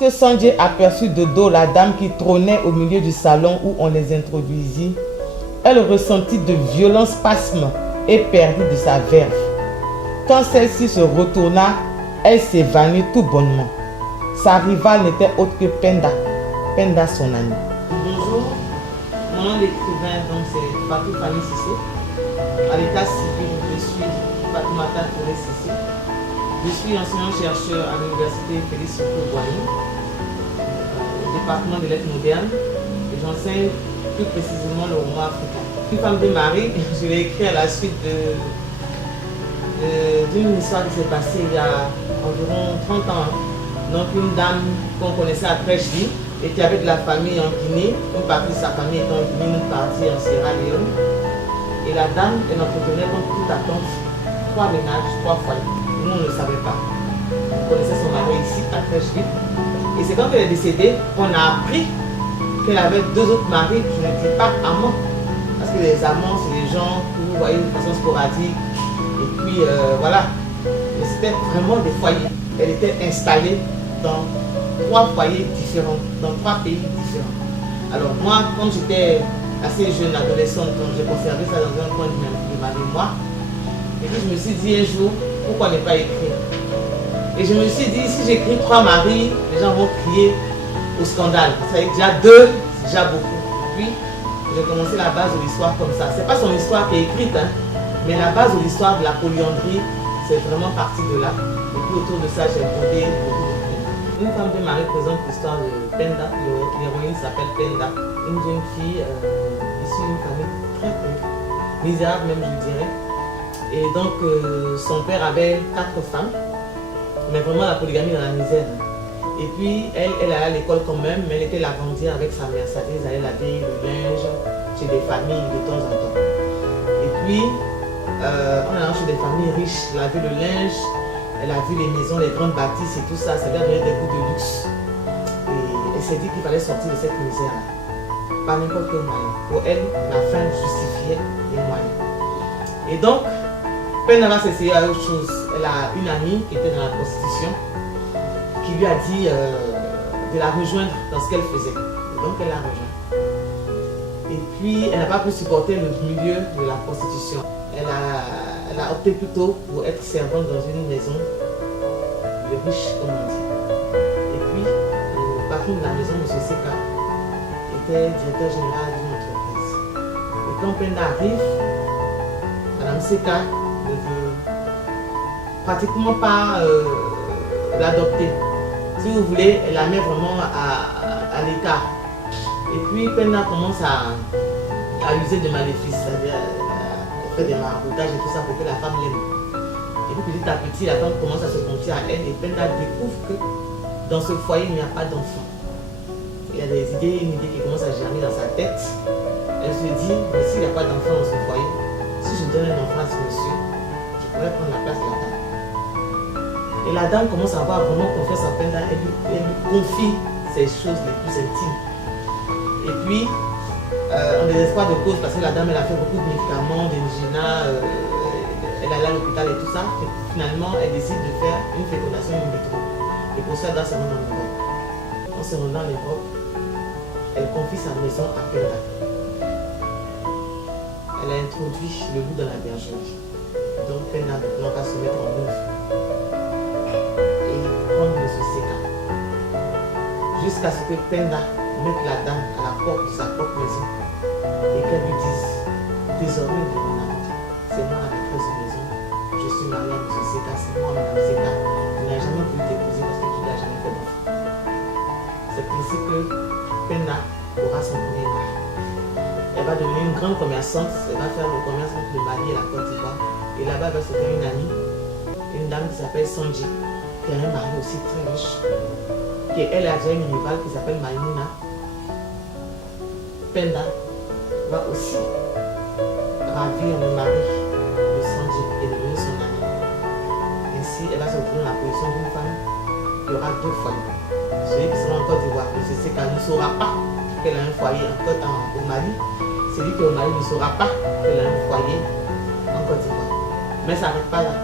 Lorsque Sanji aperçut de dos la dame qui trônait au milieu du salon où on les introduisit, elle ressentit de violents spasmes et perdit de sa verve. Quand celle-ci se retourna, elle s'évanouit tout bonnement. Sa rivale n'était autre que Penda, Penda son amie. Bonjour, mon nom d'écrivain c'est Fatou Fanny Cissé. À l'état civil, je suis Fatoumata Touré Cissé. Je suis enseignant-chercheur à l'université Félix Houphouët-Boigny, au département de lettres modernes, et j'enseigne plus précisément le roman africain. Une femme de mari, je l'ai écrit à la suite d'une histoire qui s'est passée il y a environ 30 ans. Donc une dame qu'on connaissait à Trècheville et qui avait de la famille en Guinée, une partie de sa famille étant en Guinée, une partie en Sierra Leone. Et la dame, elle entretenait comme toute attente 3 ménages, 3 foyers. Nous, on ne le savait pas. On connaissait son mari ici à Trècheville. Et c'est quand elle est décédée qu'on a appris qu'elle avait 2 autres maris, je ne dis pas amants. Parce que les amants, c'est des gens que vous voyez de façon sporadique. Et puis voilà. Mais c'était vraiment des foyers. Elle était installée dans 3 foyers différents, dans 3 pays différents. Alors moi, quand j'étais assez jeune, adolescente, donc j'ai conservé ça dans un coin de ma mémoire. Et puis je me suis dit un jour, pourquoi ne pas écrire? Et je me suis dit, si j'écris 3 maris, les gens vont crier au scandale. Ça veut dire déjà 2, c'est déjà beaucoup. Puis j'ai commencé la base de l'histoire comme ça. C'est pas son histoire qui est écrite, hein, mais la base de l'histoire de la polyandrie, c'est vraiment parti de là. Et puis autour de ça, j'ai brodé beaucoup de films. Une femme de mari présente l'histoire de Penda. L'héroïne s'appelle Penda. Une jeune fille issue d'une famille très pauvre, misérable même, je dirais. Et donc, son père avait 4 femmes, mais vraiment la polygamie dans la misère. Et puis, elle allait à l'école quand même, mais elle était lavandière avec sa mère. C'est-à-dire, ils allaient laver le linge chez des familles de temps en temps. Et puis, en allant chez des familles riches, laver le linge, elle a vu les maisons, les grandes bâtisses et tout ça, ça lui a donné des goûts de luxe. Et elle s'est dit qu'il fallait sortir de cette misère-là, par n'importe quel moyen. Pour elle, la fin justifiait les moyens. Et donc, Penda va s'essayer à autre chose. Elle a une amie qui était dans la prostitution, qui lui a dit de la rejoindre dans ce qu'elle faisait. Et donc, elle l'a rejoint. Et puis, elle n'a pas pu supporter le milieu de la prostitution. Elle a opté plutôt pour être servante dans une maison de riches, comme on dit. Et puis, le patron de la maison, M. Seka, était directeur général d'une entreprise. Et quand Penda arrive, Mme Seka ne veut pratiquement pas l'adopter. Si vous voulez, elle la met vraiment à l'écart. Et puis Penda commence à user de maléfices, c'est-à-dire elle fait des maraboutages et tout ça pour que la femme l'aime. Et puis petit à petit, la femme commence à se confier à elle et Penda découvre que dans ce foyer, il n'y a pas d'enfant. Il y a une idée qui commence à germer dans sa tête. Elle se dit, mais s'il n'y a pas d'enfant dans ce foyer, si je donne un enfant à ce monsieur, je pourrais prendre la place de la dame. Et la dame commence à avoir vraiment confiance en Penda, elle lui confie ses choses les plus intimes. Et puis, en désespoir de cause, parce que la dame elle a fait beaucoup de médicaments, d'ingéna, elle allait à l'hôpital et tout ça, et finalement elle décide de faire une fécondation in vitro. Et pour ça, elle doit se rendre en Europe. En se rendant en Europe, elle confie sa maison à Penda. Elle a introduit le loup dans la bergerie. Donc Penda maintenant va se mettre en œuvre et prendre M. Seka. Jusqu'à ce que Penda mette la dame à la porte de sa propre maison et qu'elle lui dise, désormais dorénavant, c'est moi la maîtresse de maison, je suis mariée à M. Seka, c'est moi Mme Seka, tu n'as jamais voulu t'épouser parce que tu n'as jamais fait d'enfant. C'est ainsi que Penda aura son premier mari. Elle va devenir une grande commerçante, elle va faire le commerce entre le Mali et la Côte d'Ivoire. Et là-bas, elle va se faire une amie, une dame qui s'appelle Sanji, qui a un mari aussi très riche, qui elle a déjà une rivale qui s'appelle Maïmouna. Penda va aussi ravir le mari de Sanji et devenir son amie. Ainsi, elle va se retrouver dans la position d'une femme qui aura 2 foyers. Celui qui sera en Côte d'Ivoire, c'est ce qu'elle ne saura pas qu'elle a un foyer au Mali. Celui qui est au Mali ne saura pas qu'elle a un foyer en Côte d'Ivoire. Mais ça n'arrête pas là.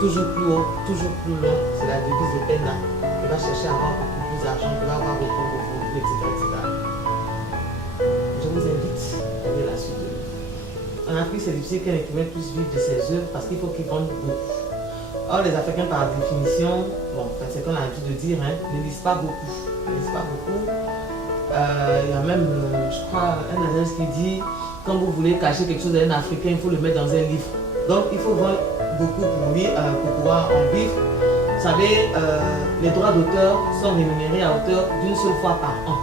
Toujours plus haut, toujours plus loin, c'est la devise de Penda qui va chercher à avoir beaucoup plus d'argent, qui va avoir beaucoup, etc., etc. Je vous invite à lire la suite de l'œuvre. En Afrique, c'est difficile qu'un écrivain puisse vivre de ses œuvres parce qu'il faut qu'il vende beaucoup. Or, les Africains, par définition, bon, c'est ce qu'on a l'habitude de dire, hein, ne lisent pas beaucoup. Ne lisent pas beaucoup. Il y a même, je crois, un analyste qui dit quand vous voulez cacher quelque chose d'un Africain, il faut le mettre dans un livre. Donc, il faut vendre beaucoup pour pouvoir en vivre. Vous savez, les droits d'auteur sont rémunérés à hauteur d'une seule fois par an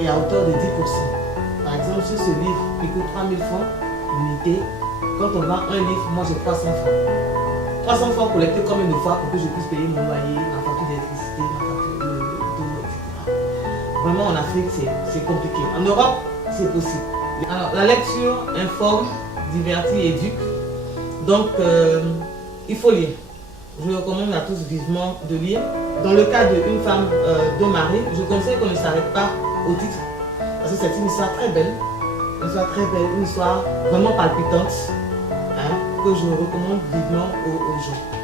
et à hauteur de 10%. Par exemple, sur ce livre qui coûte 3000 francs, unité, quand on vend un livre, moi j'ai 300 francs. 300 francs collectés combien de fois pour que je puisse payer mon loyer, ma facture d'électricité, ma facture d'eau, etc. Vraiment, en Afrique, c'est compliqué. En Europe, c'est possible. Alors, la lecture informe, divertit, éduque. Donc, il faut lire. Je recommande à tous vivement de lire. Dans le cas d'une femme, d'un mari, je conseille qu'on ne s'arrête pas au titre. Parce que c'est une histoire très belle. Une histoire vraiment palpitante, hein, que je recommande vivement aux gens.